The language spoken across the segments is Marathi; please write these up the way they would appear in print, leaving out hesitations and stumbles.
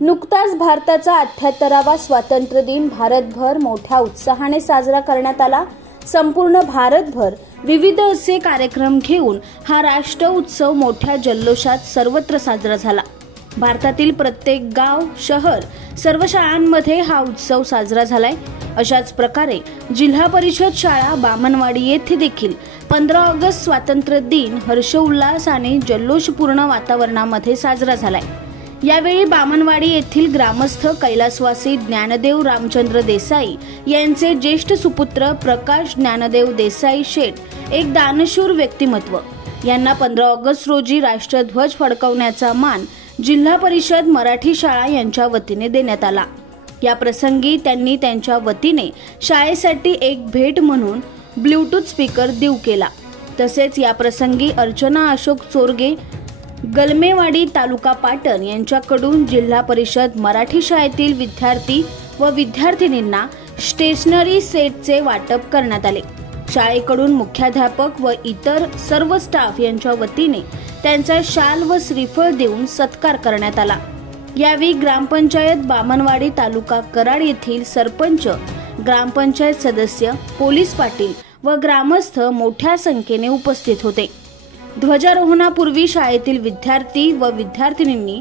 नुकताच भारताचा 78वा स्वातंत्र्य दिन भारतभर मोठ्या उत्साहाने साजरा करण्यात आला। संपूर्ण भारतभर विविध असे कार्यक्रम घेऊन हा राष्ट्र उत्सव मोठ्या जल्लोषात सर्वत्र साजरा झाला। भारतातील प्रत्येक गाव, शहर, सर्व शाळांमध्ये हा उत्सव साजरा झालाय। अशाच प्रकारे जिल्हा परिषद शाळा बामणवाडी येथे देखील 15 ऑगस्ट स्वातंत्र्य दिन हर्षोल्लास आणि जल्लोषपूर्ण वातावरणामध्ये साजरा झालाय। यावेळी बामणवाडी येथील ग्रामस्थ कैलासवासी ज्ञानदेव रामचंद्र देसाई यांचे ज्येष्ठ सुपुत्र प्रकाश ज्ञानदेव देसाई शेठ एक दानशूर व्यक्तिमत्व यांना 15 ऑगस्ट रोजी राष्ट्रध्वज फडकवण्याचा मान जिल्हा परिषद मराठी शाळा यांच्या वतीने देण्यात आला। या प्रसंगी त्यांनी त्यांच्या वतीने शाळेसाठी एक भेट म्हणून ब्लूटूथ स्पीकर देऊ केला। तसेच या प्रसंगी अर्चना अशोक चोरगे गलमेवाडी तालुका पाटण यांच्याकडून जिल्हा परिषद मराठी शाळेतील विद्यार्थी व विद्यार्थिनींना स्टेशनरी सेटचे वाटप करण्यात आले। शाळेकडून मुख्याध्यापक व इतर सर्व स्टाफ यांच्या वतीने त्यांचा शाल व श्रीफळ देऊन सत्कार करण्यात आला। यावेळी ग्रामपंचायत बामणवाडी तालुका कराड येथील सरपंच, ग्रामपंचायत सदस्य, पोलीस पाटील व ग्रामस्थ मोठ्या संख्येने उपस्थित होते। ध्वजारोहणापूर्वी शाळेतील विद्यार्थी व विद्यार्थिनींनी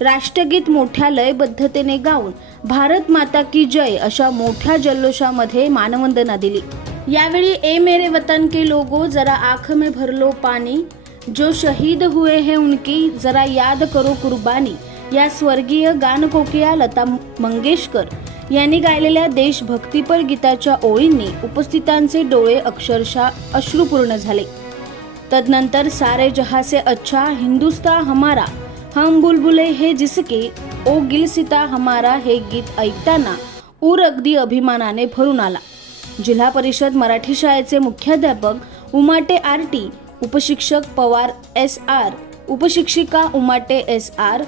राष्ट्रगीत मोठ्या लयबद्धतेने गाऊन भारत माता की जय अशा मोठ्या जल्लोषामध्ये मानवंदना दिली। यावेळी ए मेरे वतन के लोगो जरा आँख में भर लो पानी, जो शहीद हुए हैं उनकी जरा याद करो कुर्बानी या स्वर्गीय गानकोकिळा लता मंगेशकर यांनी गायलेल्या देशभक्तीपर गीताच्या ओळींनी उपस्थितांचे डोळे अक्षरशः अश्रुपूर्ण झाले। तदनंतर सारे जहां से अच्छा हिंदुस्तान हमारा, हम बुलबुले हे जिसके, ओ गिलसिता हमारा हे गीत ऐकताना ऊर अगदी अभिमानाने भरून आला। जिल्हा परिषद मराठी शाळेचे मुख्याध्यापक उमाटे आरटी, उपशिक्षक पवार SR, उपशिक्षिका उमाटे SR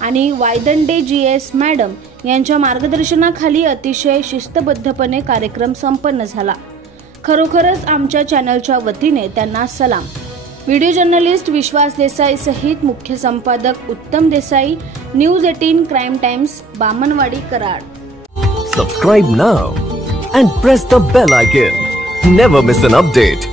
आणि वायदंडे GS मॅडम यांच्या मार्गदर्शनाखाली अतिशय शिस्तबद्धपणे कार्यक्रम संपन्न झाला। खरोखरच आमच्या चॅनलच्या वतीने त्यांना सलाम। व्हिडिओ जर्नलिस्ट विश्वास देसाई सहित मुख्य संपादक Uttam Desai, News 18 Crime Times, Bamanwadi, Karad. Subscribe now and press the bell icon. Never miss an update.